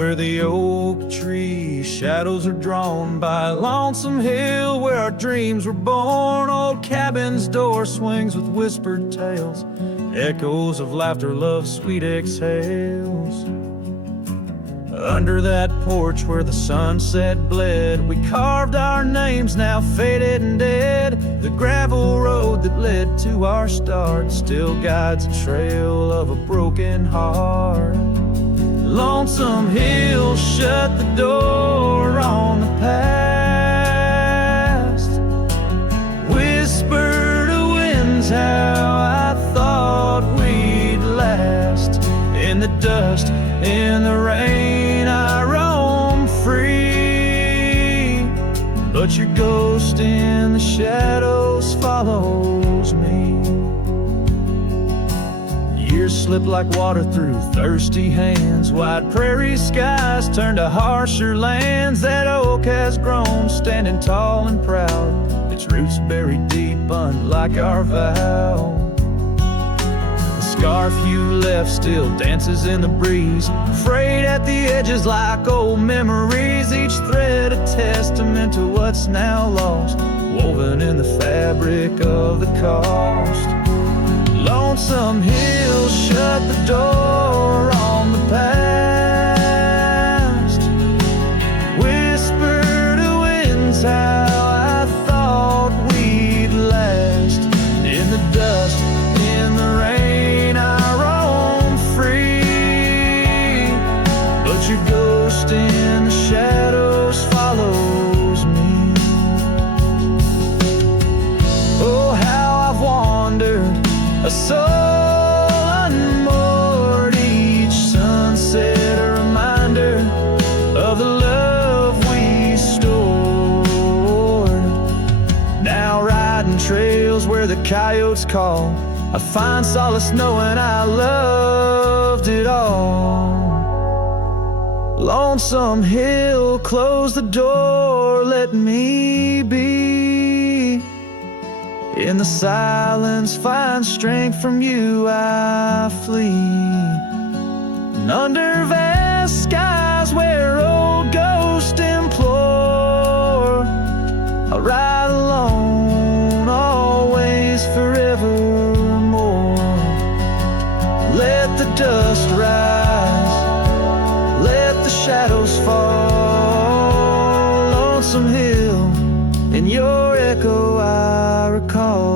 where the oak tree shadows are drawn by Lonesome Hill, where our dreams were born. Old cabin's door swings with whispered tales, echoes of laughter, love's sweet exhales. Under that porch where the sunset bled, we carved our names, now faded and dead. The gravel road that led to our start still guides a trail of a broken heart. Lonesome Hill shut the door on the past, whisper to winds how I thought we'd last. In the dust, in the rain, I roam free, but your ghost in the shadows follows me. Years slip like water through thirsty hands, wide prairie skies turn to harsher lands. That oak has grown, standing tall and proud, its roots buried deep, unlike our vow. The scarf you left still dances in the breeze, frayed at the edges like old memories. Each thread a testament to what's now lost, woven in the fabric of the cost. Lonesome Hill shut the door on the past, whisper to winds how I thought we'd last. In the dust, in the rain, I roam free, but your ghost in the shadows follows me. Oh, how I've wandered, a soul unmoored, each sunset a reminder of the love we stored. Now riding trails where the coyotes call, I find solace knowing I loved it all. Lonesome Hill, close the door, let me be. In the silence, find strength from you, I flee. And under vast skies where old ghosts implore, I'll ride alone, always, forevermore. Let the dust rise, let the shadows fall. Lonesome Hill, in your echo I recall.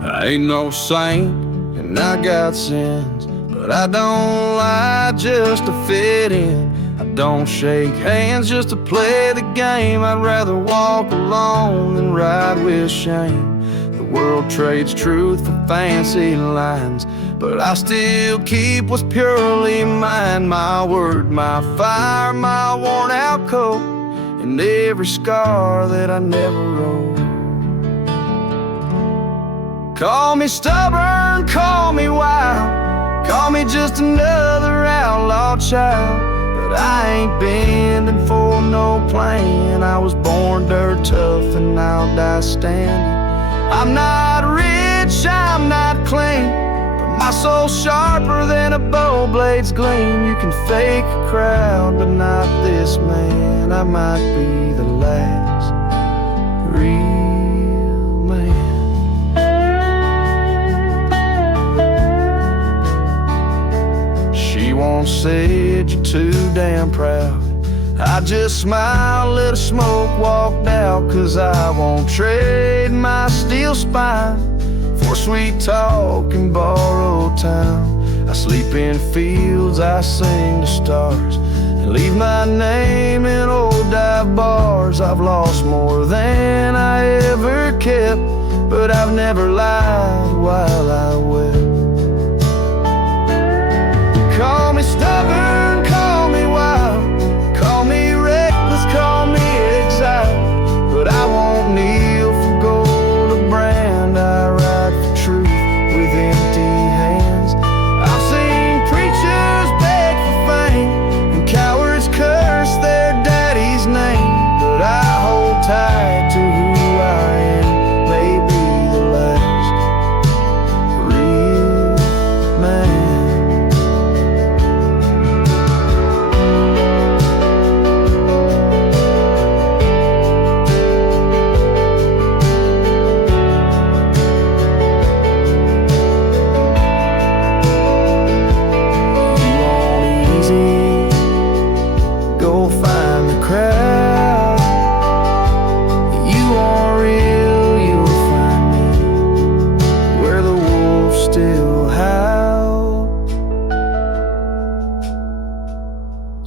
I ain't no saint and I got sins, but I don't lie just to fit in. I don't shake hands just to play the game. I'd rather walk alone than ride with shame. The world trades truth for fancy lines, but I still keep what's purely mine. My word, my fire, my worn out coat, and every scar that I never wrote. Call me stubborn, call me wild, call me just another outlaw child, but I ain't bending for no plan. I was born dirt tough and I'll die standing. I'm not rich, I'm not clean, but my soul's sharper than a bow blade's gleam. You can fake a crowd, but not this man. I might be the last real man. She once said you're too damn proud. I just smiled, let her smoke, walked out, 'cause I won't trade my steel spine for sweet talk and borrowed time. I sleep in fields, I sing to stars, and leave my name in old dive bars. I've lost more than I ever kept, but I've never lied while I wept. Call me stubborn, call me wild, call me reckless, call me exiled, but I won't kneel for gold or brand. I ride for truth with empty hands. I've seen preachers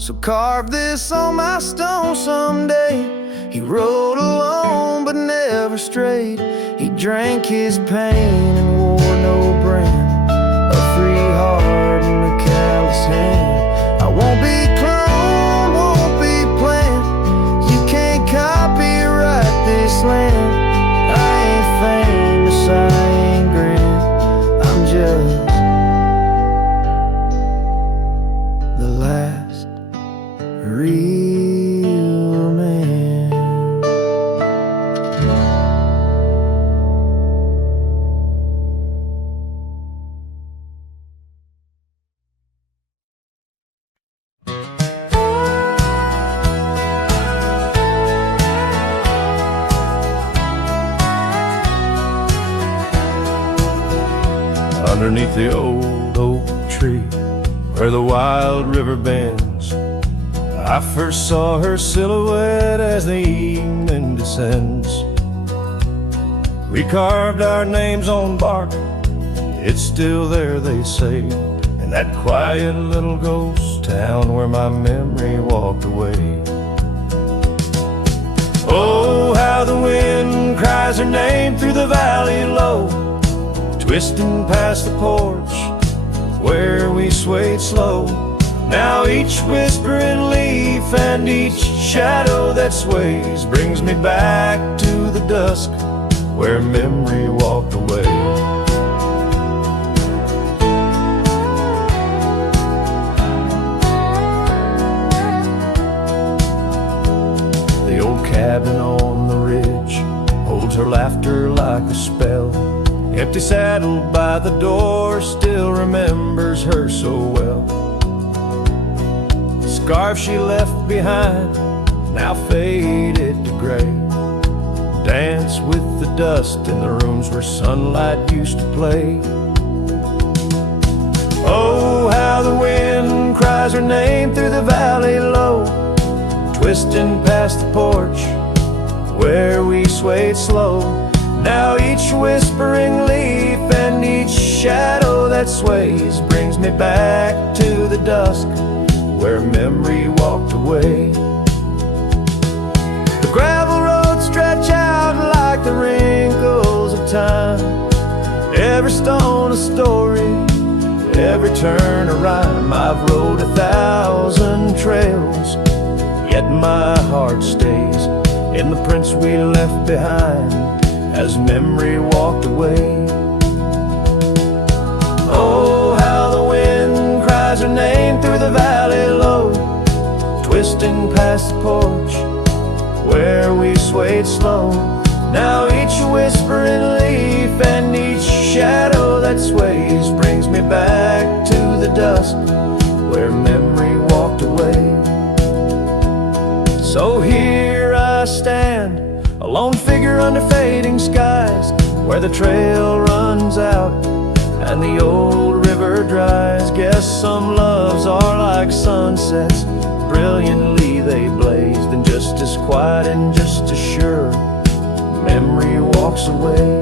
So carve this on my stone someday. He rode alone but never strayed. He drank his pain and wore no brand, a free heart and a callous hand. I won't be cloned, won't be planned. You can't copyright this land. I ain't famous, I ain't grand. I'm just the last real man. Underneath the old oak tree where the wild river bends, I first saw her silhouette as the evening descends. We carved our names on bark, it's still there they say, in that quiet little ghost town where my memory walked away. Oh, how the wind cries her name through the valley low, twisting past the porch where we swayed slow. Now each whispering leaf and each shadow that sways brings me back to the dusk where memory walked away. The old cabin on the ridge holds her laughter like a spell. Empty saddle by the door still remembers her so well. The scarf she left behind, now faded to gray, dance with the dust in the rooms where sunlight used to play. Oh, how the wind cries her name through the valley low, twisting past the porch where we swayed slow. Now each whispering leaf and each shadow that sways brings me back to the dusk where memory walked away. The gravel roads stretch out like the wrinkles of time, every stone a story, every turn a rhyme. I've rode 1,000 trails, yet my heart stays in the prints we left behind as memory walked away. Oh, how the wind cries her name through the valley low, twisting past the porch where we swayed slow. Now each whispering leaf and each shadow that sways brings me back to the dusk where memory walked away. So here I stand, a lone figure under fading skies, where the trail runs out and the old river dries. Guess some loves are like sunsets, brilliantly they blazed, and just as quiet and just as sure, memory walks away.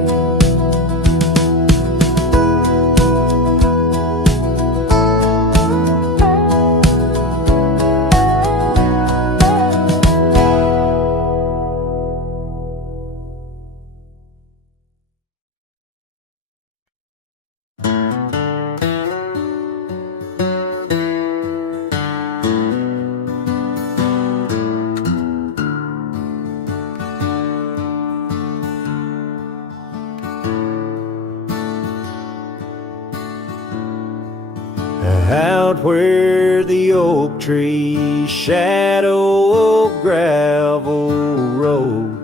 Out where the oak tree shadow gravel road,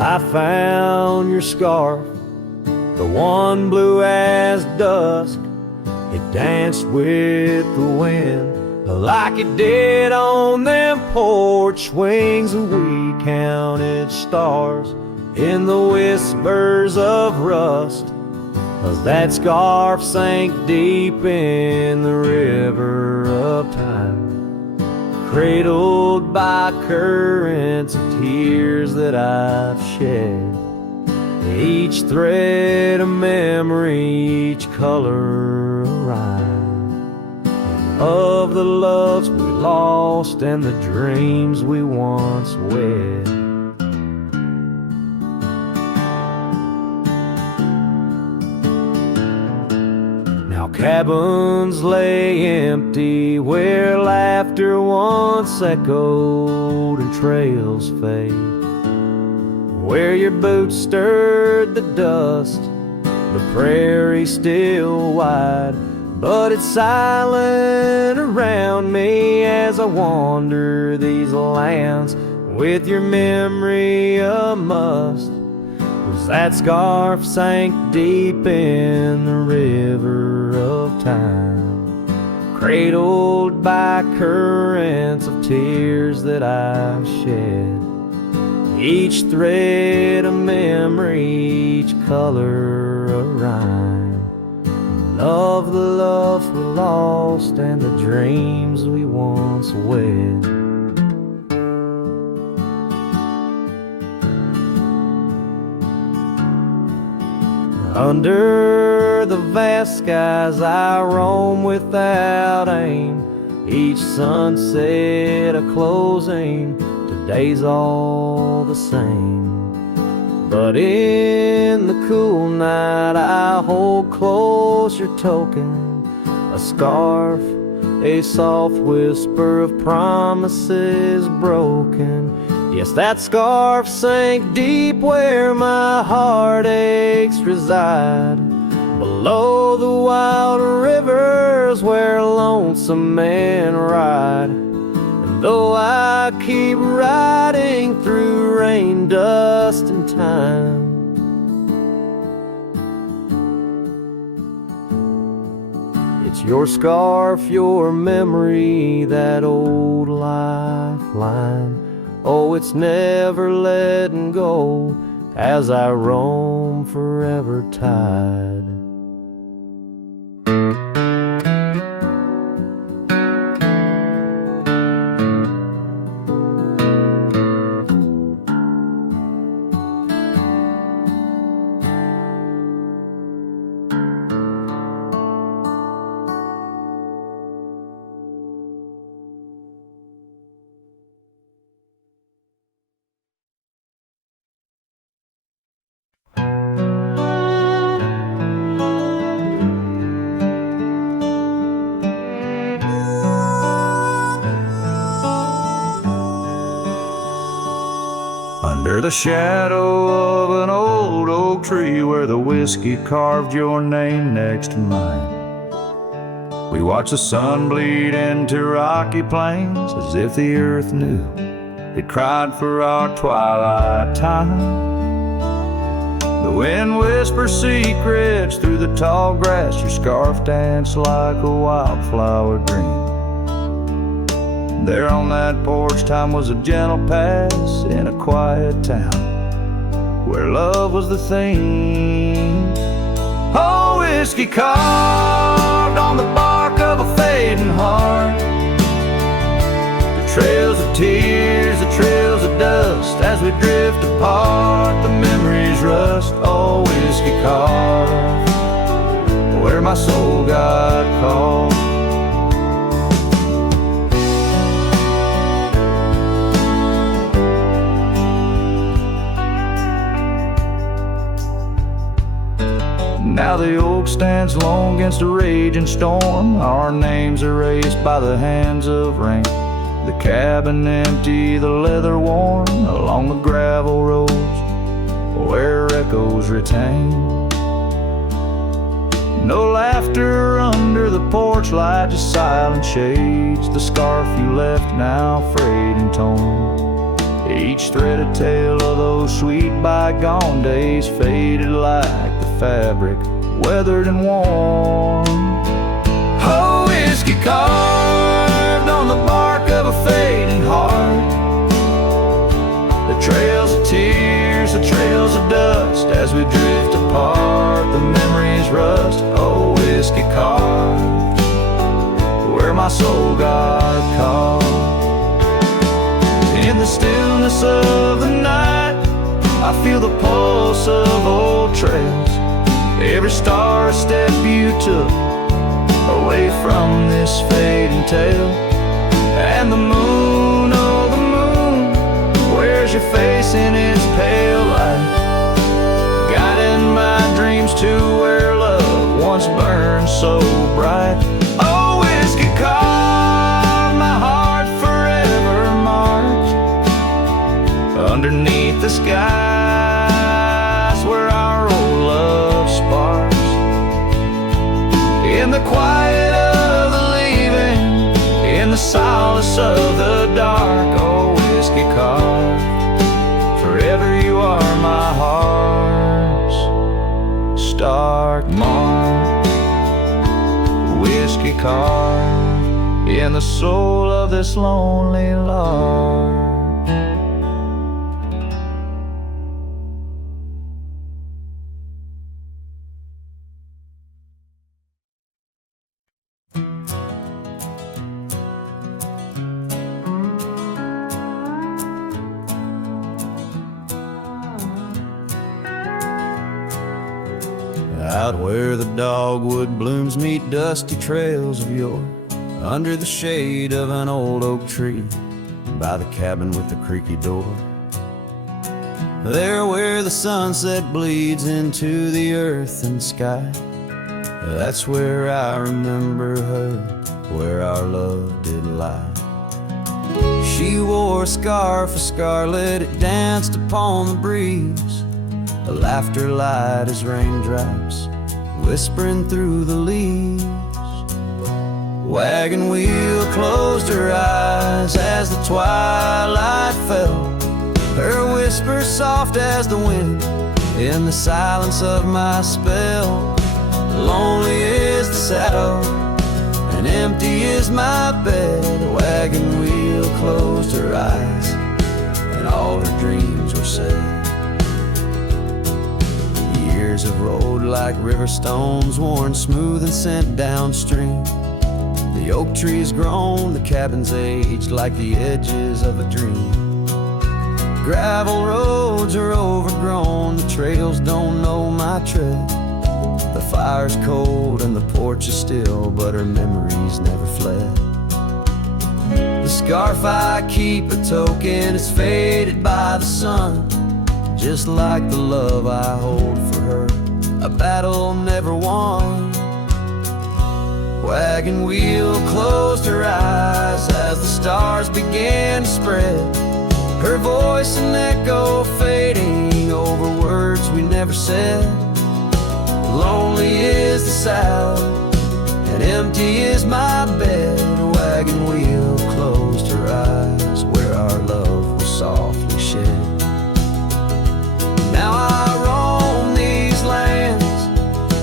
I found your scarf, the one blue as dusk. It danced with the wind like it did on them porch swings, and we counted stars in the whispers of rust, as that scarf sank deep in the river of time, cradled by currents of tears that I've shed. Each thread a memory, each color a rhyme of the loves we lost and the dreams we once wed. Now cabins lay empty where laughter once echoed and trails fade, where your boots stirred the dust, the prairie still wide, but it's silent around me as I wander these lands with your memory a must. Was that scarf sank deep in the river of time, cradled by currents of tears that I've shed. Each thread a memory, each color a rhyme of the loves we lost and the dreams we once wed. Under the vast skies I roam without aim, each sunset a closing. Today's all the same, but in the cool night I hold close your token, a scarf, a soft whisper of promises broken. Yes, that scarf sank deep where my heartaches reside, below the wild rivers where lonesome men ride. Though I keep riding through rain, dust, and time, it's your scarf, your memory, that old lifeline. Oh, it's never letting go as I roam forever tied. Under the shadow of an old oak tree where the whiskey carved your name next to mine, we watched the sun bleed into rocky plains as if the earth knew it cried for our twilight time. The wind whispers secrets through the tall grass, your scarf danced like a wildflower dream. There on that porch, time was a gentle pass in a quiet town where love was the theme. Oh, whiskey carved on the bark of a fading heart, the trails of tears, the trails of dust as we drift apart, the memories rust. Oh, whiskey carved where my soul got caught. Now the oak stands lone against a raging storm, our names erased by the hands of rain. The cabin empty, the leather worn, along the gravel roads where echoes retain. No laughter under the porch light, just silent shades. The scarf you left now frayed and torn, each thread a tale of those sweet bygone days, faded like the fabric, weathered and worn. Oh, whiskey carved on the bark of a fading heart, the trails of tears, the trails of dust as we drift apart, the memories rust. Oh, whiskey carved where my soul got caught. In the stillness of the night, I feel the pulse of old trails, every star step you took away from this fading tale. And the moon, oh the moon, wears your face in its pale light, guiding my dreams to where love once burned so bright. Oh, whiskey carved my heart forever marked underneath the skies where our old love sparks. In the quiet of the leaving, in the solace of the dark, oh, whiskey carved, forever you are my heart's stark mark. Whiskey carved in the soul of this lonely lark. Out where the dogwood blooms meet dusty trails of yore, under the shade of an old oak tree, by the cabin with the creaky door. There where the sunset bleeds into the earth and sky, that's where I remember her, where our love did lie. She wore a scarf of scarlet, it danced upon the breeze, a laughter light as raindrops whispering through the leaves. Wagon wheel closed her eyes as the twilight fell, her whisper soft as the wind in the silence of my spell. Lonely is the saddle and empty is my bed. The wagon wheel closed her eyes and all her dreams were said. Years have rolled like river stones, worn smooth and sent downstream. The oak tree's grown, the cabin's aged like the edges of a dream. Gravel roads are overgrown, the trails don't know my tread. The fire's cold and the porch is still, but her memories never fled. The scarf I keep a token is faded by the sun, just like the love I hold for her, a battle never won. Wagon wheel closed her eyes as the stars began to spread, her voice an echo fading over words we never said. Lonely is the saddle and empty is my bed. Wagon wheel closed her eyes where our love was softly shed. Now I roam these lands,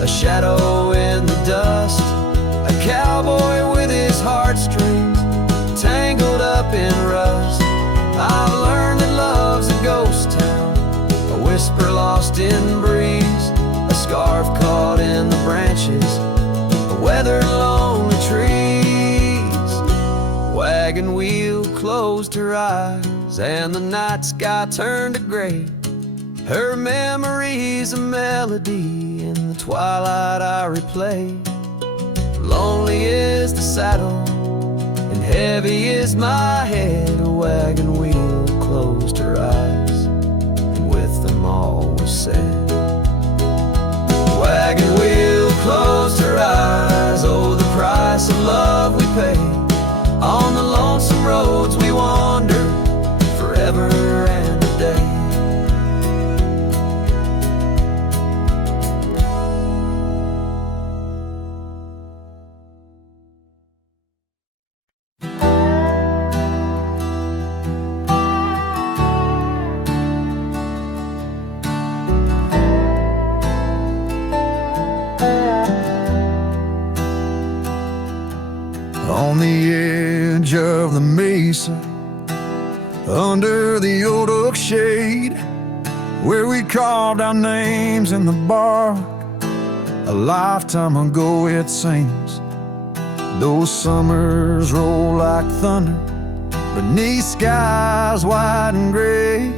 a shadow in the dust, a cowboy with his heartstrings tangled up in rust. I've learned that love's a ghost town, a whisper lost in breeze, a scarf caught in the branches, a weathered lonely trees. Wagon wheel closed her eyes and the night sky turned to gray, her memory's a melody in the twilight I replay. Lonely is the saddle and heavy is my head. A wagon wheel closed her eyes and with them all was said. Wagon wheel closed her eyes, oh the price of love we pay. On the lonesome roads we wander forever and a day. On the edge of the mesa, under the old oak shade, where we carved our names in the bark, a lifetime ago it seems. Those summers roll like thunder beneath skies white and gray.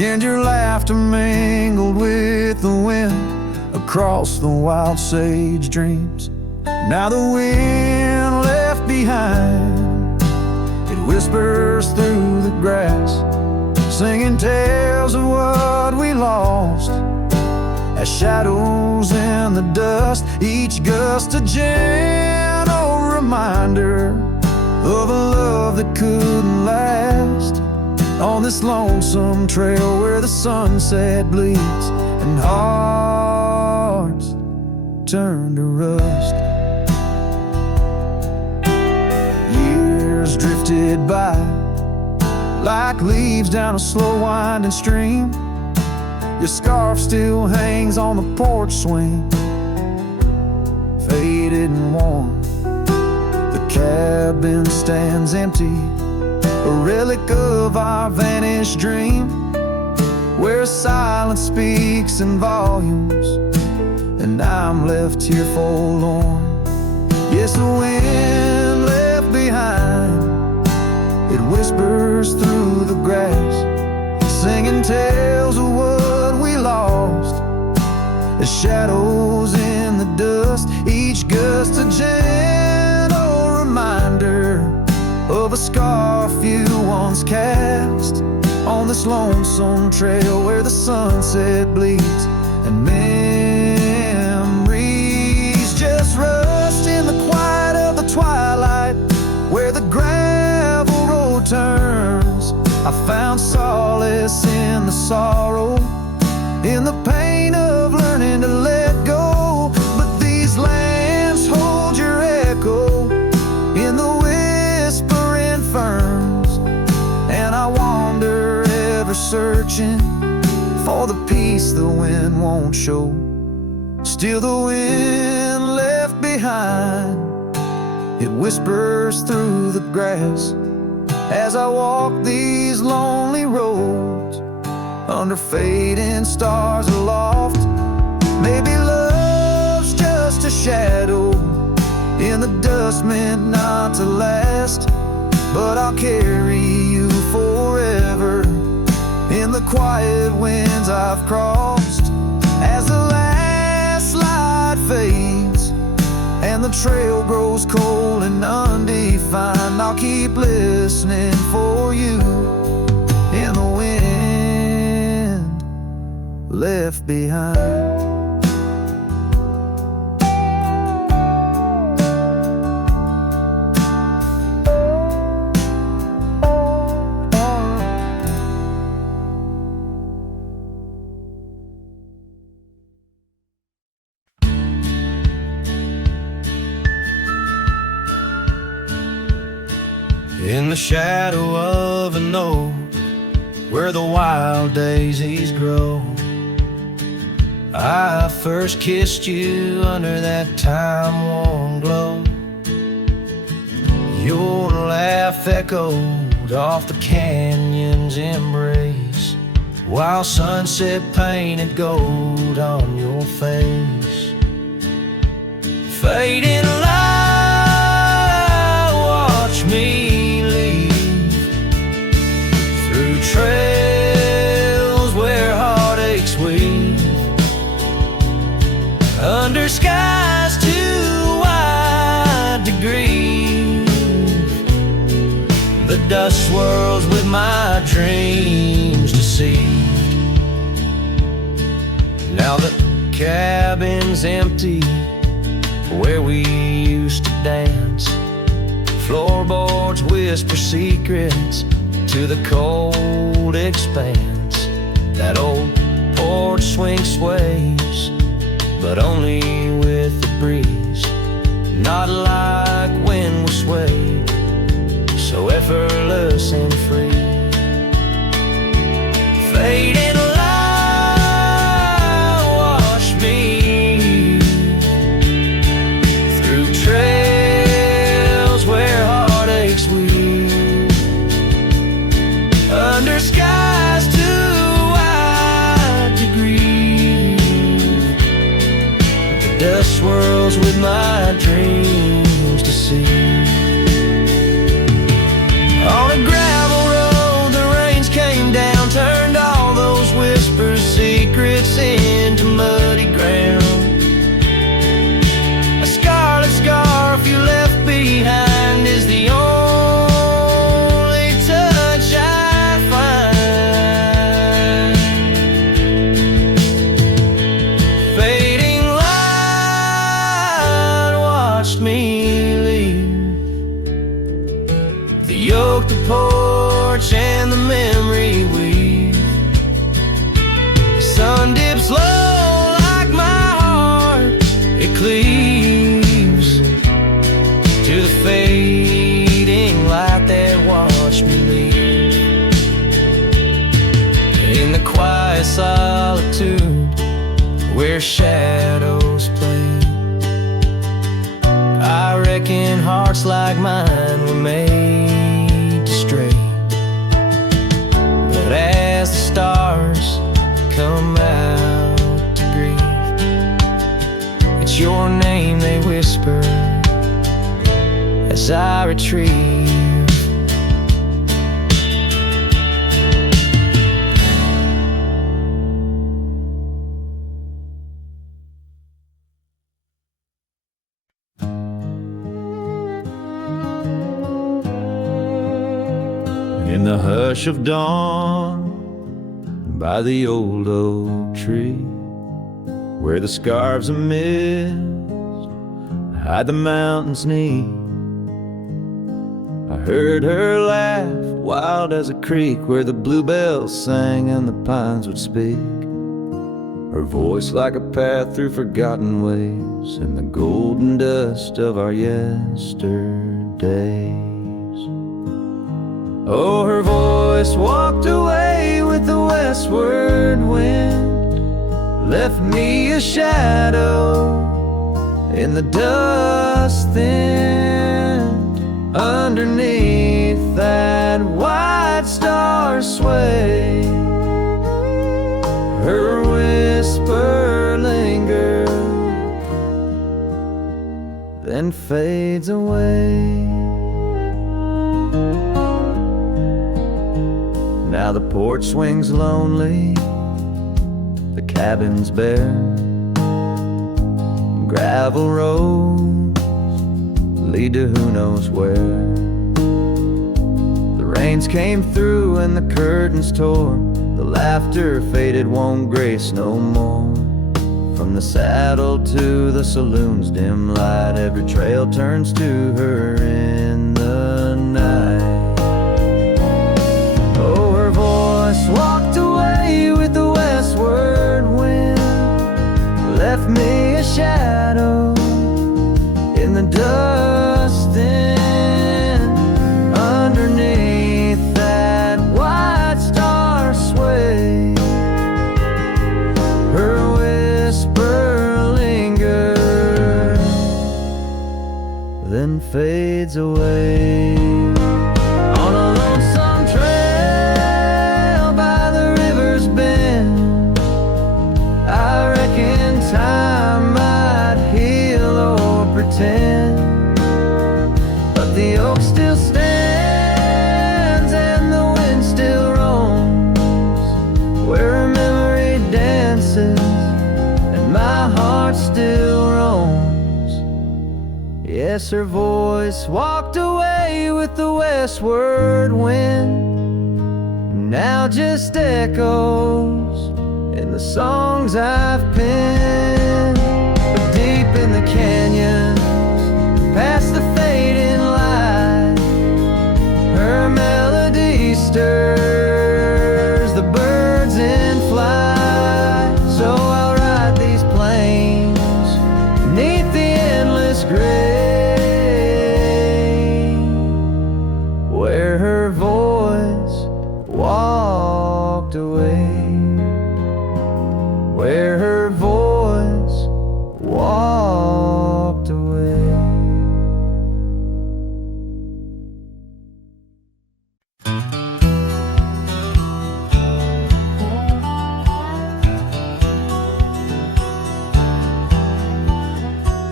and your laughter mingled with the wind across the wild sage dreams. Now the wind left behind, it whispers through the grass, singing tales of what we lost as shadows in the dust. Each gust a gentle reminder of a love that couldn't last, on this lonesome trail where the sunset bleeds and hearts turn to rust. Years drifted by like leaves down a slow winding stream. Your scarf still hangs on the porch swing, faded and worn. The cabin stands empty, a relic of our vanished dream, where silence speaks in volumes, and I'm left here forlorn. Yes, the wind left behind, it whispers through the grass, singing tales of what we lost as shadows in the dust. Each gust a gentle reminder of a scarf you once cast, on this lonesome trail where the sunset bleeds and memories just rust in the quiet of the twilight, where the gravel road turns. I found solace in the sorrow, in the pain of learning to let go. But these lands hold your echo in the whispering ferns, and I wander ever searching for the peace the wind won't show. Still the wind left behind, it whispers through the grass as I walk these lonely roads under fading stars aloft. Maybe love's just a shadow in the dust meant not to last, but I'll carry you forever in the quiet winds I've crossed. As the last light fades and the trail grows cold and undefined, I'll keep listening for you in the wind left behind. In the shadow of an oak, where the wild daisies grow, I first kissed you under that time-worn glow. Your laugh echoed off the canyon's embrace, while sunset painted gold on your face. Fading light, watch me trails where heartaches weave, under skies too wide to grieve. The dust swirls with my dreams deceived. Now the cabin's empty where we used to dance. Floorboards whisper secrets to the cold expanse. That old porch swing sways, but only with the breeze, not like when we sway, so effortless and free. Fading light, wash me through trails where heartaches weave, under skies too wide to grieve. The dust swirls watched me leave. The yoke, the porch, and the memory weave. The sun dips low like my heart. It cleaves to the fading light that watched me leave. In the quiet solitude where shadows play, I reckon hearts like mine were made to stray. But as the stars come out to grieve, it's your name they whisper as I retrieve. In the hush of dawn, by the old oak tree, where the scarves of mist hide the mountain's knee, I heard her laugh, wild as a creek, where the bluebells sang and the pines would speak. Her voice like a path through forgotten ways in the golden dust of our yesterdays. Oh, her voice walked away with the westward wind, left me a shadow in the dust thinned. Underneath that white star sway, her whisper lingered, then fades away. Now the porch swings lonely, the cabin's bare, gravel roads lead to who knows where. The rains came through and the curtains tore, the laughter faded, won't grace no more. From the saddle to the saloon's dim light, every trail turns to her in the night. Oh, her voice walked away with the westward wind, left me a shadow in the dust then. Underneath that white star sway, her whisper lingers, then fades away. On a lonesome trail by the river's bend, I reckon time might heal or pretend, but the oak still stands and the wind still roams, where her memory dances and my heart still roams. Yes, her voice walked away with the westward wind, now just echoes in the songs I've penned. But deep in the canyons, past the fading light, her melody stirs the birds in flight. So I'll ride these plains beneath the endless gray, where her voice walked away, where her voice walked away.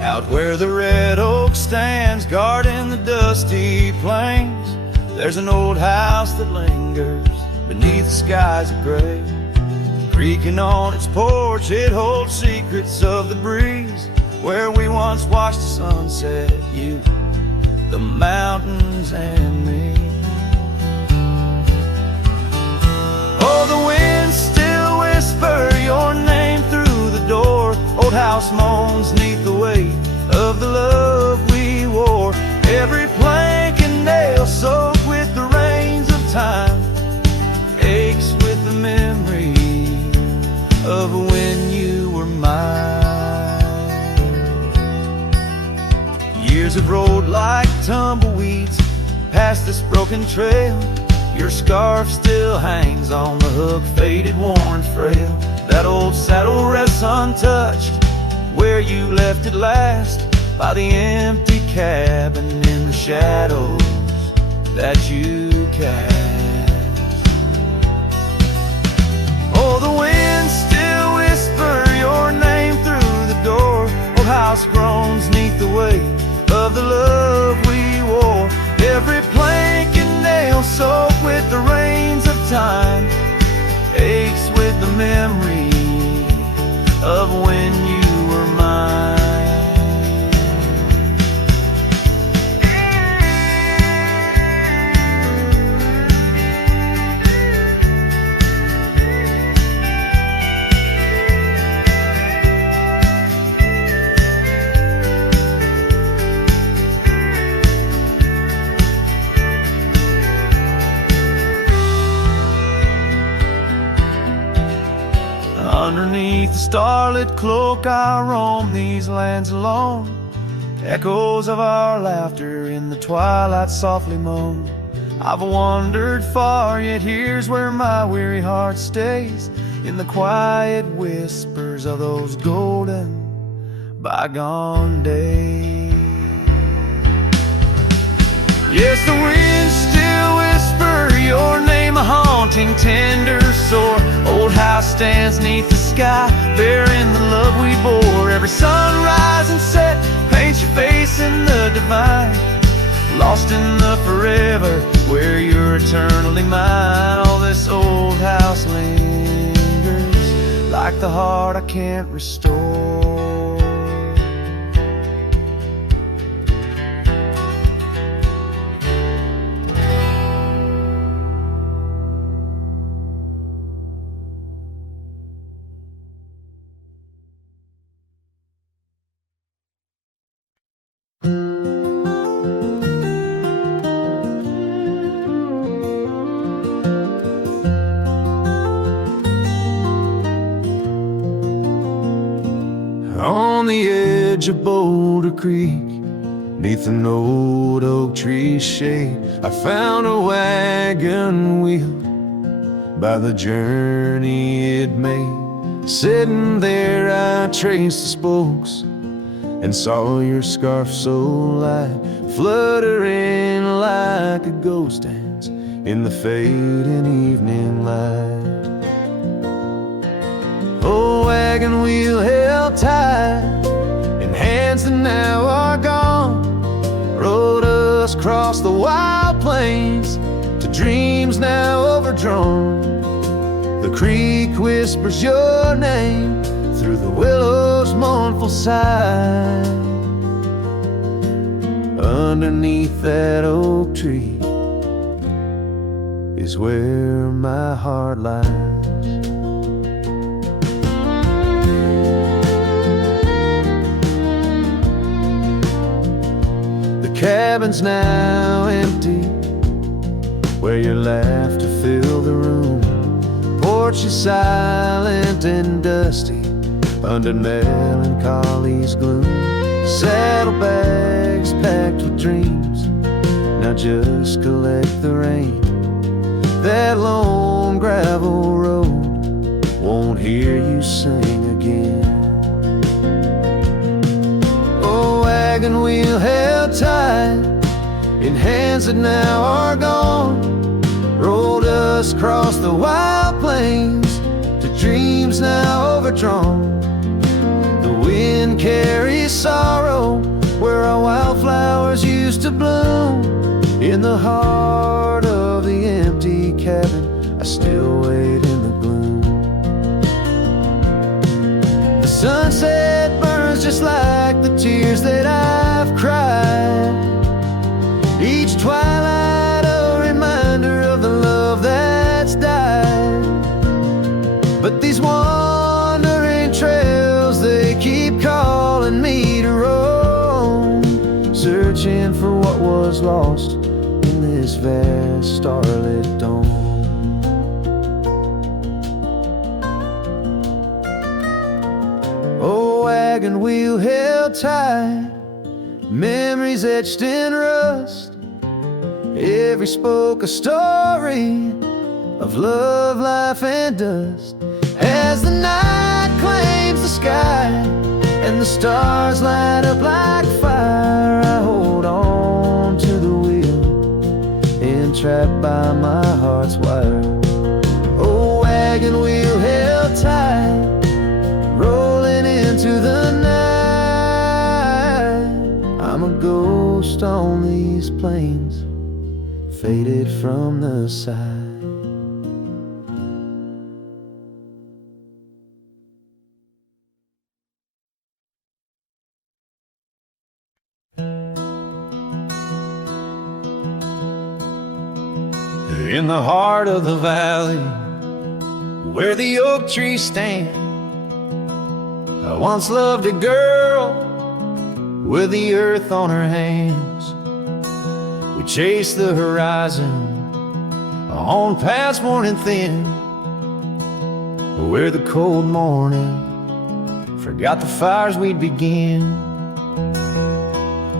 Out where the red oak stands, guarding the dusty plains, there's an old house that lingers beneath the skies of gray. Creaking on its porch, it holds secrets of the breeze, where we once watched the sunset, you, the mountains, and me. Oh, the winds still whisper your name through the door. Old house moans neath the weight of the love we Years have rolled like tumbleweeds past this broken trail. Your scarf still hangs on the hook, faded, worn, frail. That old saddle rests untouched where you left it last, by the empty cabin in the shadows that you cast. Oh, the wind still whispers your name through the door. Old house groans neath the weight of the love we wore. Every plank and nail soaked with the rains of time aches with the memory of when you were mine. Underneath the starlit cloak I roam these lands alone. Echoes of our laughter in the twilight softly moan. I've wandered far, yet here's where my weary heart stays, in the quiet whispers of those golden bygone days. Yes, the wind still whispers your name, a haunting, tender, sore. Old house stands neath the sky, bearing the love we bore. Every sunrise and set paints your face in the divine, lost in the forever where you're eternally mine. All this old house lingers like the heart I can't restore. On the edge of Boulder Creek, neath an old oak tree's shade, I found a wagon wheel by the journey it made. Sitting there I traced the spokes and saw your scarf so light, fluttering like a ghost dance in the fading evening light. Oh, wagon wheel held tight in hands that now are gone, rode us across the wild plains to dreams now overdrawn. The creek whispers your name through the willow's mournful sigh. Underneath that oak tree is where my heart lies. The cabin's now empty, where your laughter filled the room. Porch is silent and dusty under melancholy's gloom. Saddlebags packed with dreams now just collect the rain. That lone gravel road won't hear you sing again. Oh, wagon wheel held tight in hands that now are gone, rolled us across the wild plains to dreams now overdrawn. The wind carries sorrow where our wildflowers used to bloom. In the heart of the empty cabin I still wait in the gloom. The sunset burns just like the tears that I've cried. Each twilight a reminder of the love that's died. But these wandering trails, they keep calling me to roam, searching for what was lost in this vast starlit dome. Oh, wagon wheel held tight memories etched in rust. Every spoke a story of love, life, and dust. As the night claims the sky and the stars light up like fire, I hold on to the wheel, entrapped by my heart's wire. Oh, wagon wheel held tight, rolling into the night. I'm a ghost on these plains, faded from the side. In the heart of the valley, where the oak trees stand, I once loved a girl with the earth on her hands. We chased the horizon on paths worn and thin, where the cold morning forgot the fires we'd begin.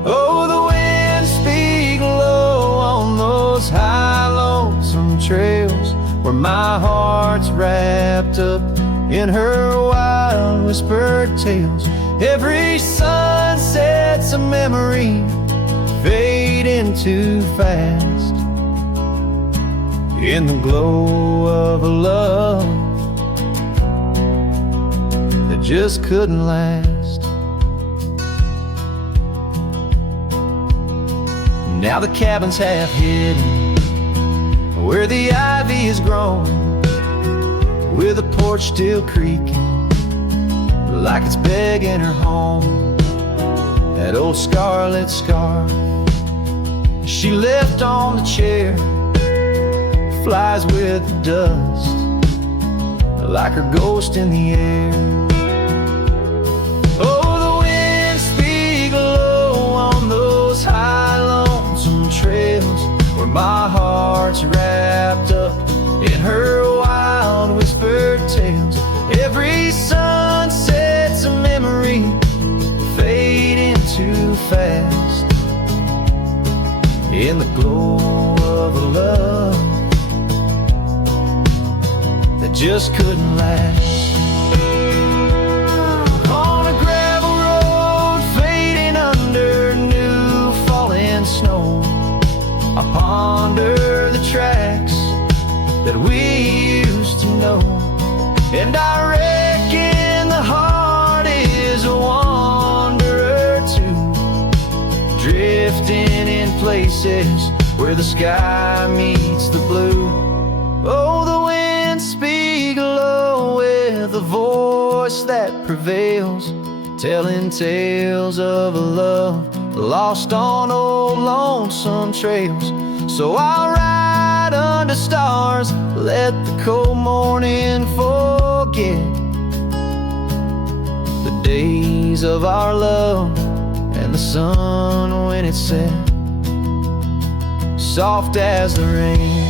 Oh, the winds speak low on those high, lonesome trails, where my heart's wrapped up in her wild, whispered tales. Every sunset's a memory, fading too fast, in the glow of a love that just couldn't last. Now the cabin's half hidden, where the ivy has grown, with the porch still creaking like it's begging her home. That old scarlet scarf she left on the chair flies with the dust like her ghost in the air. Oh, the winds speak low on those high, lonesome trails, where my heart's wrapped up in her wild, whispered tales. Every sunset's a memory, fading too fast, in the glow of a love that just couldn't last. On a gravel road, fading under new falling snow, I ponder the tracks that we used to know. And I reckon the heart is a wanderer too, drifting in places where the sky meets the blue. Oh, the winds speak low with a voice that prevails, telling tales of a love lost on old lonesome trails. So I'll ride under stars, let the cold morning forget the days of our love and the sun when it set, soft as the rain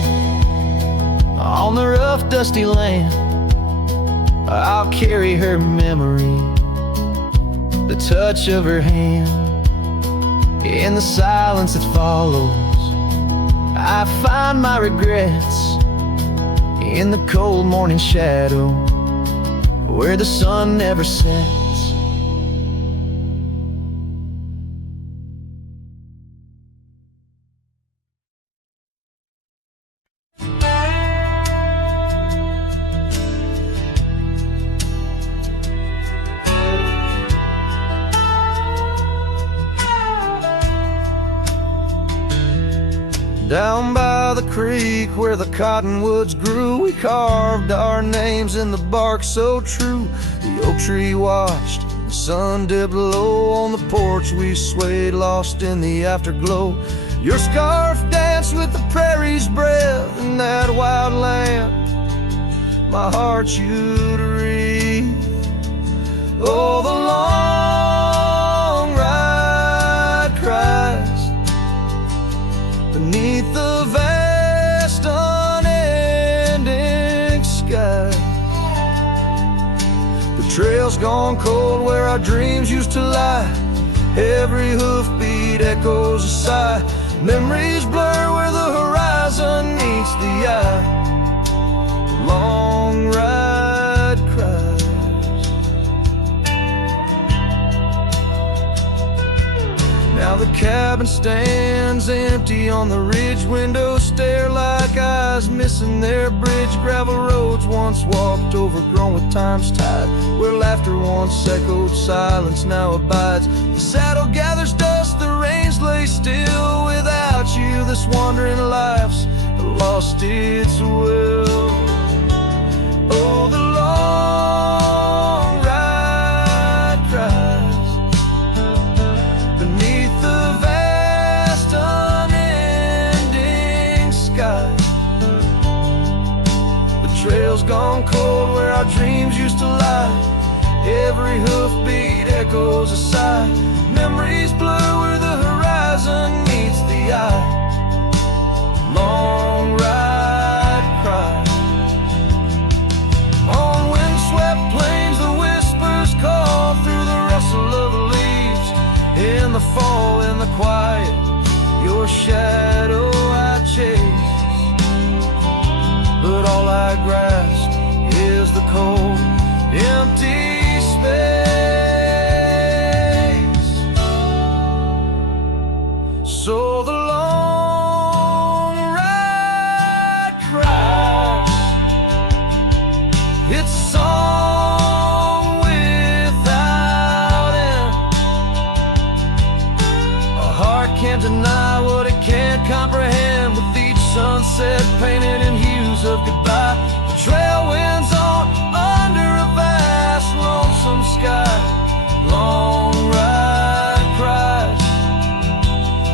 on the rough dusty land. I'll carry her memory, the touch of her hand. In the silence that follows, I find my regrets in the cold morning shadow where the sun never sets. Down by the creek where the cottonwoods grew, we carved our names in the bark so true. The oak tree watched, the sun dipped low on the porch. We swayed, lost in the afterglow. Your scarf danced with the prairie's breath in that wild land. My heart you'd wreathe. Oh, the long ride cries beneath the vast unending sky. The trail's gone cold where our dreams used to lie. Every hoofbeat echoes a sigh. Memories blur where the horizon meets the eye. Long ride cries. Now the cabin stands empty on the ridge. Windows stare like eyes missing their bridge. Gravel roads once walked, overgrown with time's tide. Where laughter once echoed, silence now abides. The saddle gathers dust, the reins lay still. Without you, this wandering life's lost its will. Oh, the long ride cries beneath the vast unending sky. The trail's gone cold where our dreams used to lie. Every hoofbeat echoes a sigh. Memories blur where the horizon meets the eye. Long ride cries. On windswept plains the whispers call through the rustle of the leaves. In the fall, in the quiet, your shadow I chase. But all I grasp is the cold, empty space. So the long ride cries. It's a song without end. A heart can't deny what it can't comprehend. With each sunset painted in hues of goodbye, the trail winds on under a vast lonesome sky. Long ride cries.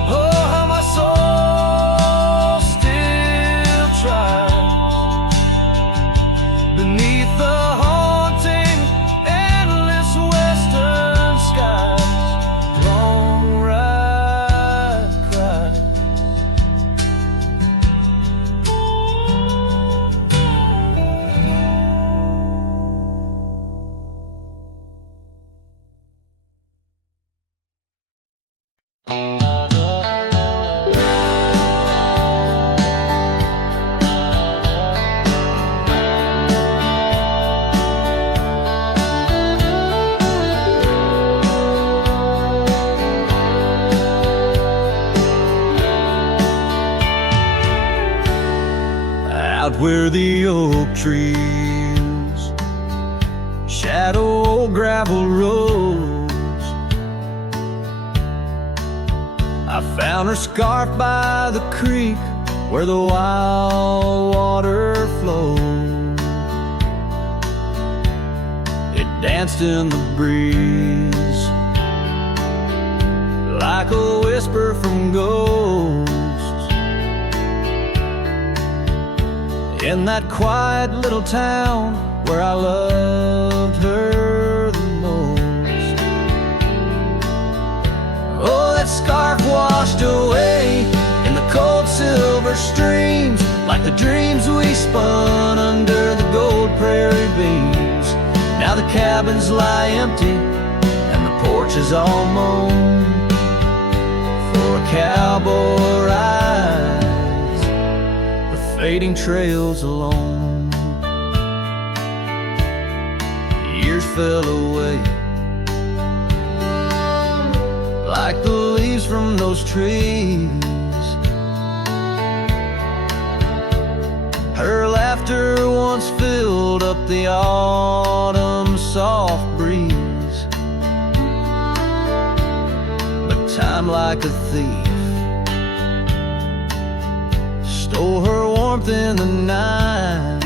Oh, how my soul still tries beneath the haunting, endless western skies. Long ride cries. Out where the oak trees shadow old gravel roads, I found her scarf by the creek where the wild water flowed. It danced in the breeze like a whisper from ghosts. In that quiet little town where I loved her the most. Oh, that scarf washed away in the cold silver streams, like the dreams we spun under the gold prairie beams. Now the cabins lie empty and the porch is all mown for a cowboy ride. Fading trails alone. Years fell away like the leaves from those trees. Her laughter once filled up the autumn soft breeze. But time like a thief stole her warmth in the night,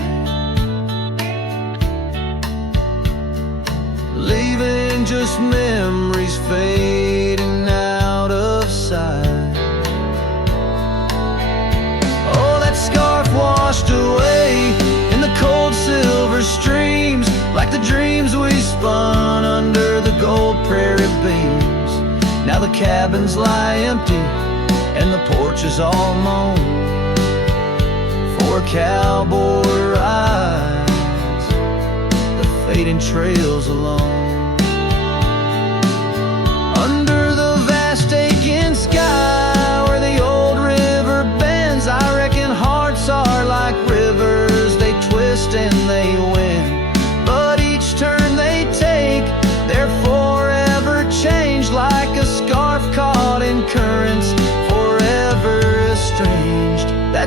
leaving just memories fading out of sight. Oh, that scarf washed away in the cold silver streams, like the dreams we spun under the gold prairie beams. Now the cabins lie empty and the porch is all mown for cowboy rides, the fading trails alone. Under the vast aching sky,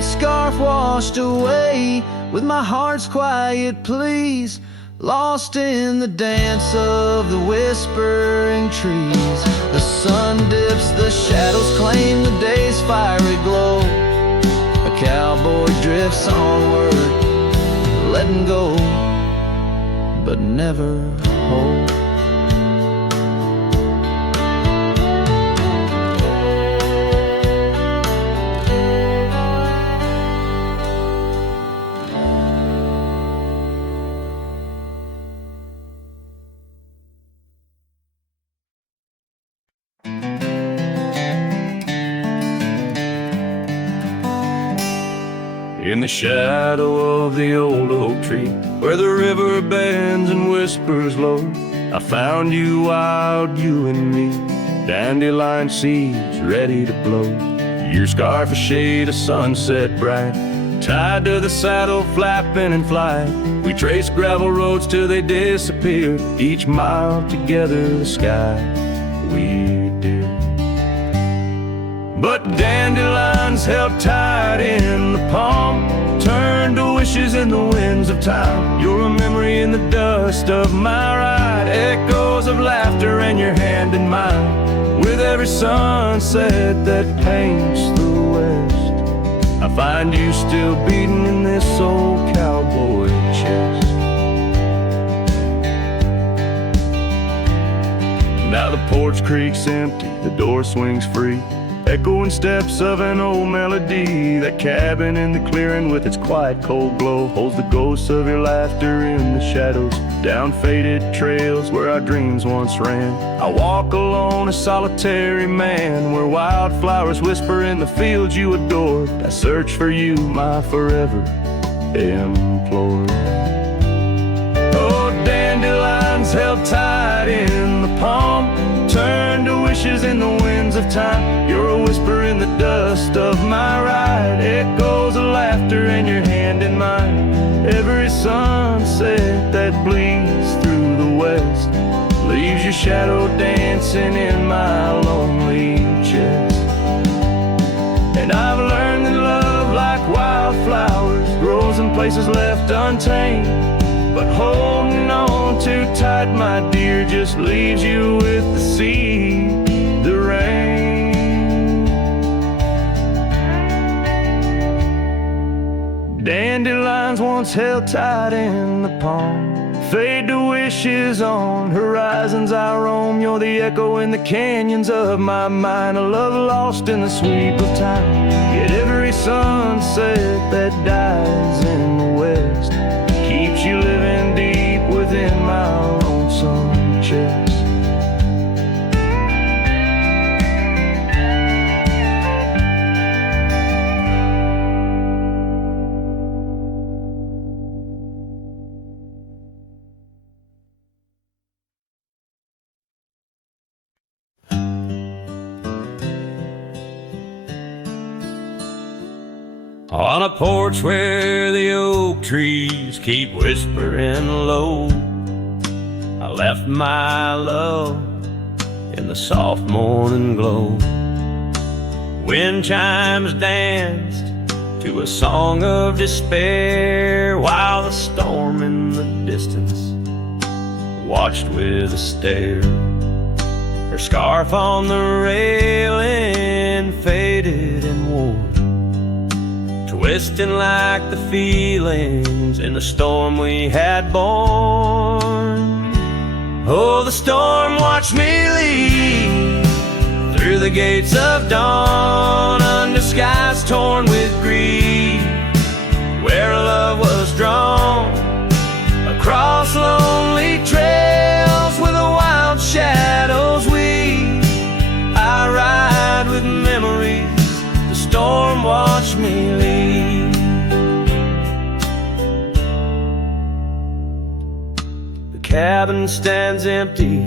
that scarf washed away with my heart's quiet pleas, lost in the dance of the whispering trees. The sun dips, the shadows claim the day's fiery glow. A cowboy drifts onward, letting go, but never hold. In the shadow of the old oak tree, where the river bends and whispers low, I found you wild, you and me, dandelion seeds ready to blow. Your scarf a shade of sunset bright, tied to the saddle flapping in flight. We traced gravel roads till they disappeared, each mile together the sky we did. But dandelions held tight in the palm turned to wishes in the winds of time. You're a memory in the dust of my ride, echoes of laughter and your hand in mine. With every sunset that paints the west, I find you still beating in this old cowboy chest. Now the porch creaks empty, the door swings free, echoing steps of an old melody. That cabin in the clearing with its quiet cold glow holds the ghosts of your laughter in the shadows, down faded trails where our dreams once ran. I walk alone, a solitary man, where wildflowers whisper in the fields you adored. I search for you, my forever implored. Oh, dandelions held tight in the palm, turn to wishes in the winds of time. You're a whisper in the dust of my ride, echoes of laughter and your hand in mine. Every sunset that bleeds through the west leaves your shadow dancing in my lonely chest. And I've learned that love, like wildflowers, grows in places left untamed. But holding on too tight, my dear, just leaves you with the sea, the rain. Dandelions once held tight in the palm fade to wishes on horizons I roam. You're the echo in the canyons of my mind, a love lost in the sweep of time. Yet every sunset that dies in the west keeps you living deep within my lonesome chest. On a porch where the oak trees keep whispering low, I left my love in the soft morning glow. Wind chimes danced to a song of despair, while the storm in the distance watched with a stare. Her scarf on the railing faded and wore, twisting like the feelings in the storm we had born. Oh, the storm watched me leave through the gates of dawn, under skies torn with grief, where love was drawn, across lonely trails where the wild shadows weave. I ride with memories, the storm watched me leave. The cabin stands empty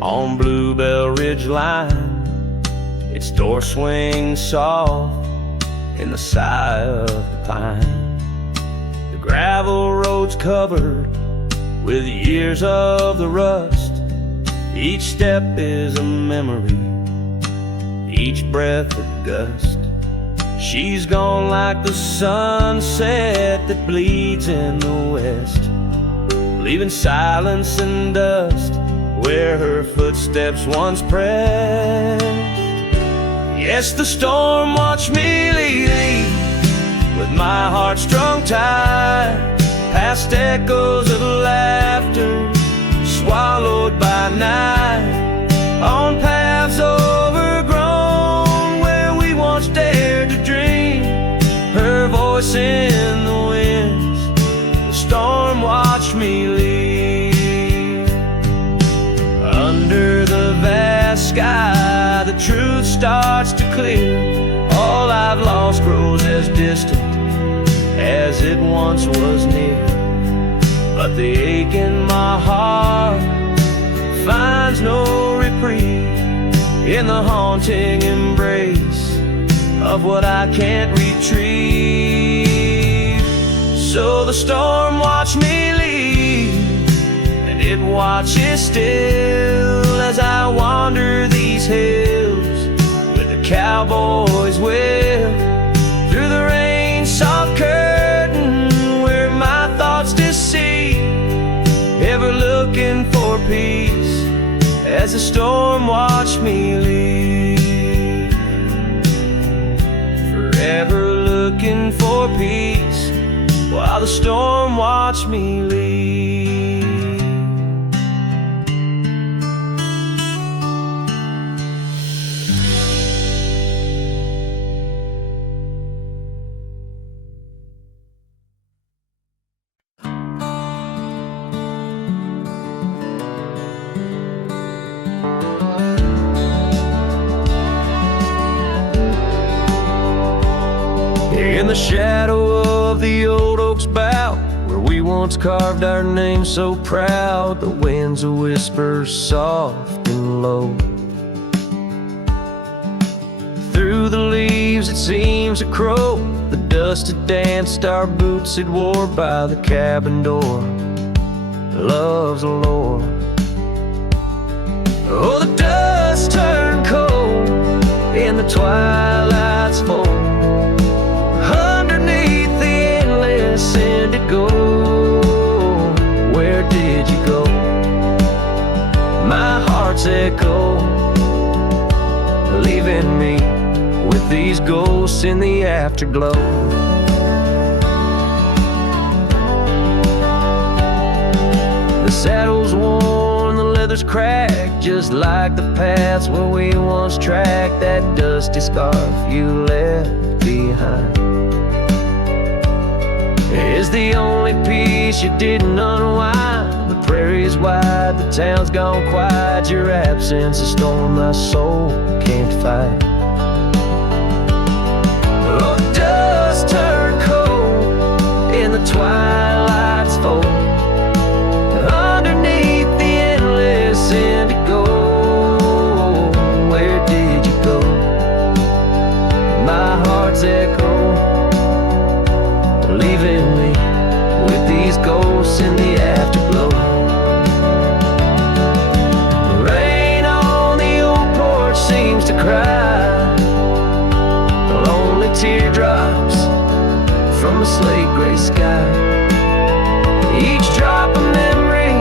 on Bluebell Ridge line, its door swings soft in the sigh of the pine. The gravel road's covered with years of the rust, each step is a memory, each breath a gust. She's gone like the sunset that bleeds in the west, leaving silence and dust where her footsteps once pressed. Yes, the storm watched me leave with my heart strung tight, past echoes of laughter swallowed by night, on paths overgrown where we once dared to dream. Her voice in the winds, the storm watched me leave. Under the vast sky, the truth starts to clear. All I've lost grows as distant as it once was near, but the ache in my heart finds no reprieve in the haunting embrace of what I can't retrieve. So the storm watched me leave, and it watches still as I wander these hills with the cowboy's will through the rain soft curtain where my thoughts deceive, ever looking for peace as the storm watched me leave. Forever looking for peace while the storm watched me leave. In the shadow of the old oak's bough, where we once carved our name so proud, the wind's a whisper soft and low. Through the leaves it seems a crow, the dust had danced our boots it wore by the cabin door. Love's a lore. Oh, the dust turned cold in the twilight's fold. Underneath the endless indigo, where did you go? My heart's echo, leaving me with these ghosts in the afterglow. The saddle's worn, the leather's cracked, just like the paths where we once tracked. That dusty scarf you left behind is the only piece you didn't unwind. The prairie's wide, the town's gone quiet. Your absence, a storm my soul can't fight. Oh, dust turned cold in the twilight's fold. Underneath the endless indigo, where did you go? My heart's echo, leaving me with these ghosts in the afterglow. Rain on the old porch seems to cry, lonely teardrops from the slate gray sky. Each drop a memory,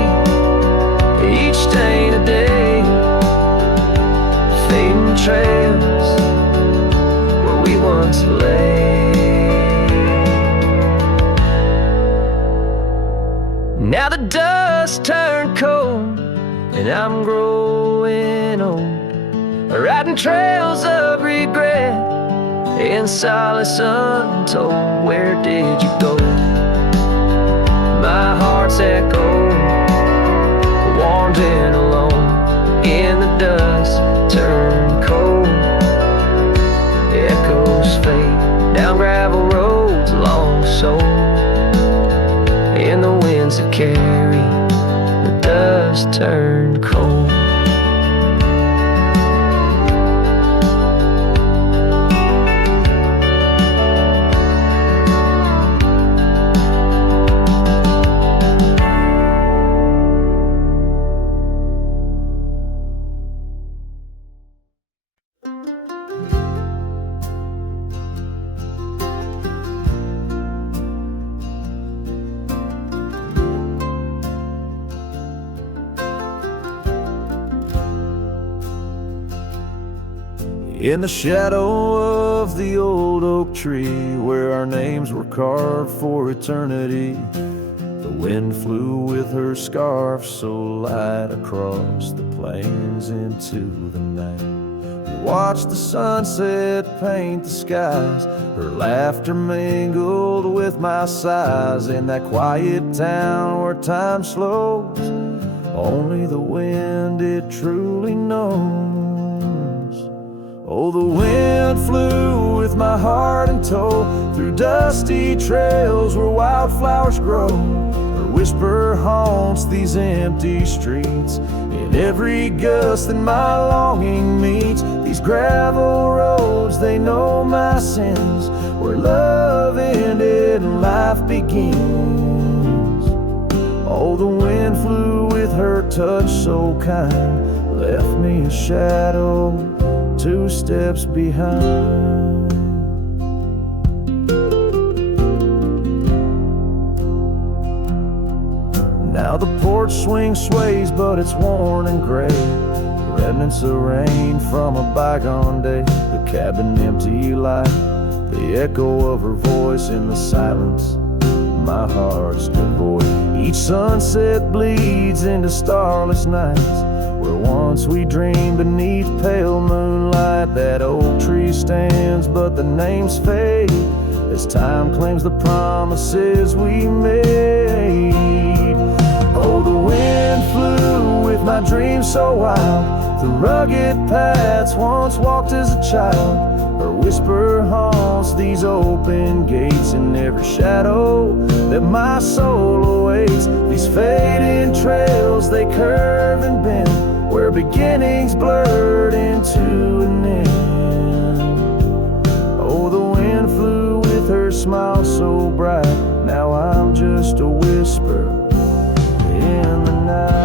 each stain a day, fading trails where we once lay. Now the dust turned cold and I'm growing old, riding trails of regret in solace untold. Where did you go? My heart's echo, wandering alone in the dust turned cold. Echoes fade down gravel roads long so, in the winds that carry the dust turned cold. In the shadow of the old oak tree, where our names were carved for eternity, the wind flew with her scarf so light across the plains into the night. We watched the sunset paint the skies, her laughter mingled with my sighs. In that quiet town where time slows, only the wind it truly knows. Oh, the wind flew with my heart in tow, through dusty trails where wildflowers grow. Her whisper haunts these empty streets, in every gust that my longing meets. These gravel roads, they know my sins, where love ended and life begins. Oh, the wind flew with her touch so kind, left me a shadow 2 steps behind. Now the porch swing sways, but it's worn and gray, remnants of rain from a bygone day. The cabin empty like the echo of her voice in the silence, my heart's devoid. Each sunset bleeds into starless nights, where once we dreamed beneath pale moonlight. That oak tree stands, but the names fade as time claims the promises we made. Oh, the wind flew with my dreams so wild, the rugged paths once walked as a child. Her whisper haunts these open gates, in every shadow that my soul awaits. These fading trails, they curve and bend, where beginnings blurred into an end. Oh, the wind flew with her smile so bright, now I'm just a whisper in the night.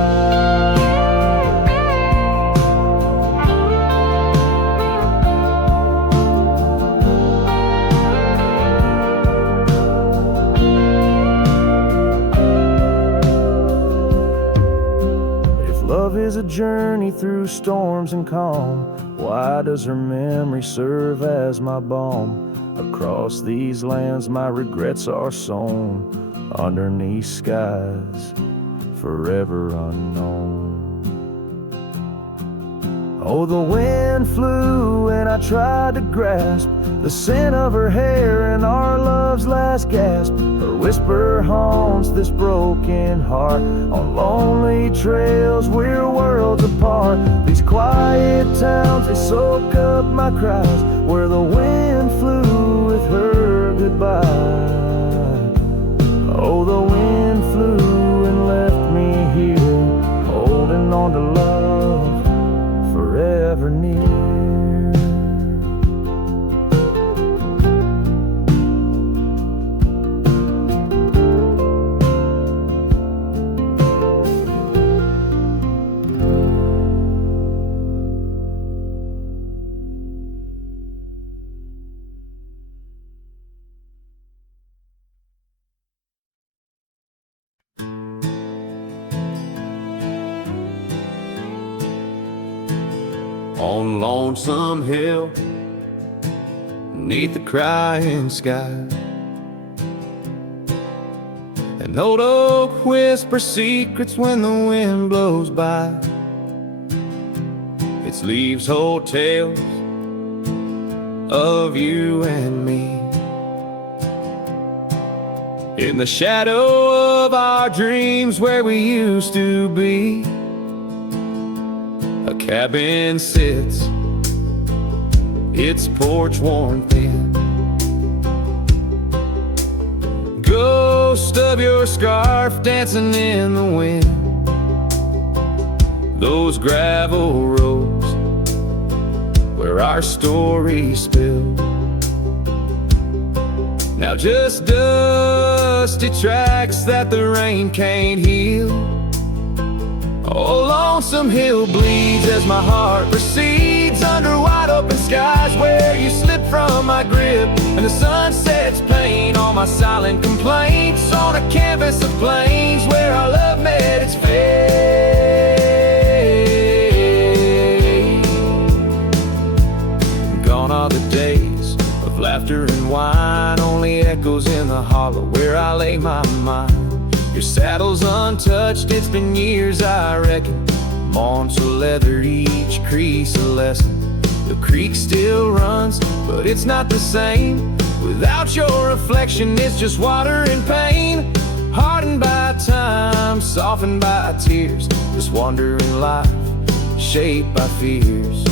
Love is a journey through storms and calm, why does her memory serve as my balm? Across these lands my regrets are sown, underneath skies forever unknown. Oh, the wind flew and I tried to grasp the scent of her hair and our love's last gasp. Her whisper haunts this broken heart, on lonely trails we're worlds apart. These quiet towns, they soak up my cries, where the wind flew with her goodbye. Oh, the wind flew and left me here, holding on to love forever near. On Lonesome Hill, neath the crying sky, an old oak whispers secrets when the wind blows by. Its leaves hold tales of you and me, in the shadow of our dreams where we used to be. A cabin sits, its porch worn thin, ghost of your scarf dancing in the wind. Those gravel roads where our stories spilled, now just dusty tracks that the rain can't heal. Oh, Lonesome Hill bleeds as my heart proceeds, under wide open skies where you slip from my grip, and the sun sets paint all my silent complaints, on a canvas of plains where our love met its fate. days of laughter and wine only echoes in the hollow where I lay my mind. Your saddle's untouched, it's been years I reckon. Mournful leather, each crease a lesson. The creek still runs, but it's not the same. Without your reflection, it's just water and pain. Hardened by time, softened by tears. This wandering life, shaped by fears.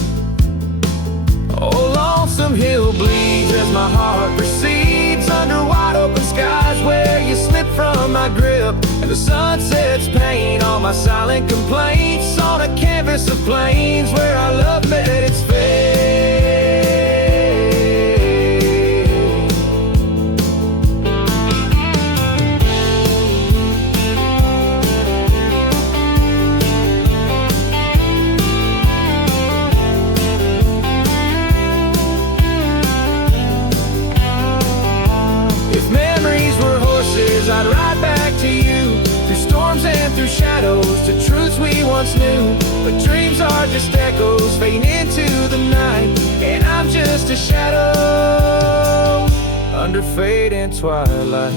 Oh, lonesome hill bleeds as my heart proceeds under wide open skies where you slip from my grip, and the sunset's paint all my silent complaints on a canvas of plains where our love met its fate. I'd ride back to you, through storms and through shadows, to truths we once knew. But dreams are just echoes fading into the night, and I'm just a shadow under fading twilight.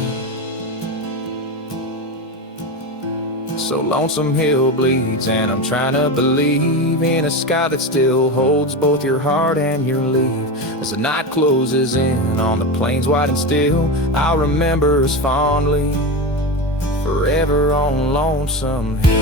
So lonesome hill bleeds, and I'm trying to believe in a sky that still holds both your heart and your leave. As the night closes in on the plains wide and still, I'll remember us fondly, forever on Lonesome Hill.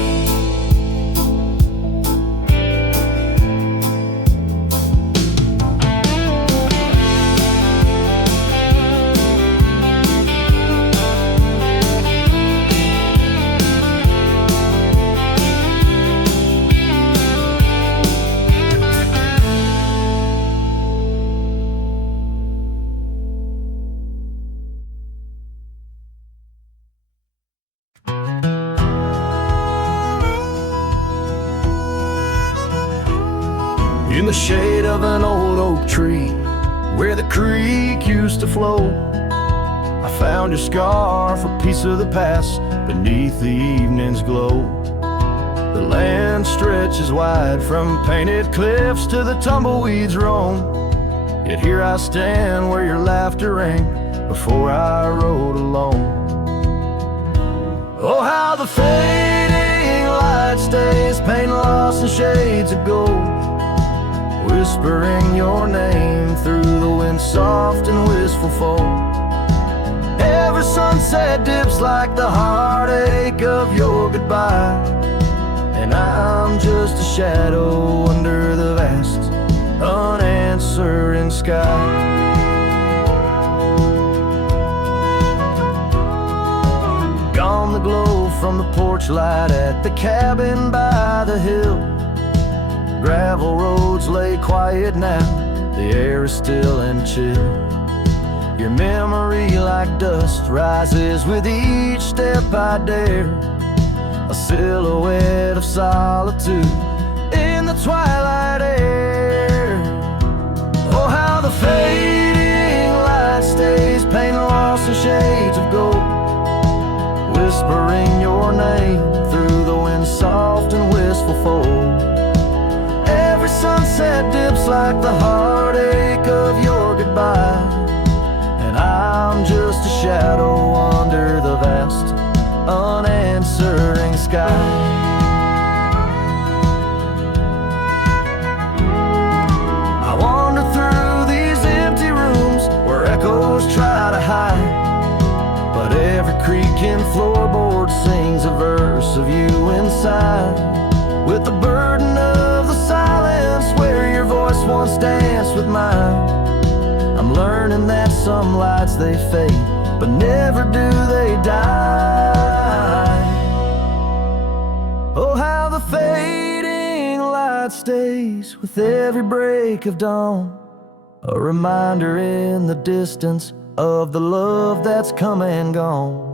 In the shade of an old oak tree, where the creek used to flow, I found your scarf, a piece of the past, beneath the evening's glow. The land stretches wide, from painted cliffs to the tumbleweeds roam. Yet here I stand where your laughter rang before I rode alone. Oh, how the fading light stays, paint lost in shades of gold, whispering your name through the wind, soft and wistful fold. Every sunset dips like the heartache of your goodbye, and I'm just a shadow under the vast, unanswering sky. Gone the glow from the porch light at the cabin by the hill. Gravel roads lay quiet now, the air is still and chill. Your memory like dust rises with each step I dare, a silhouette of solitude in the twilight air. Oh, how the fading light stays, paint lost in shades of gold, whispering your name through the wind, soft and wistful fold. Sunset dips like the heartache of your goodbye, and I'm just a shadow under the vast, unanswering sky. I wander through these empty rooms where echoes try to hide, but every creaking floorboard sings a verse of you inside, with the burden of the silence where your voice once danced with mine. I'm learning that some lights they fade, but never do they die. Oh, how the fading light stays with every break of dawn, a reminder in the distance of the love that's come and gone.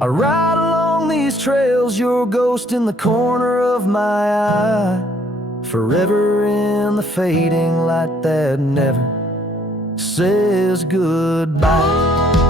I ride along these trails, your ghost in the corner of my eye, forever in the fading light that never says goodbye.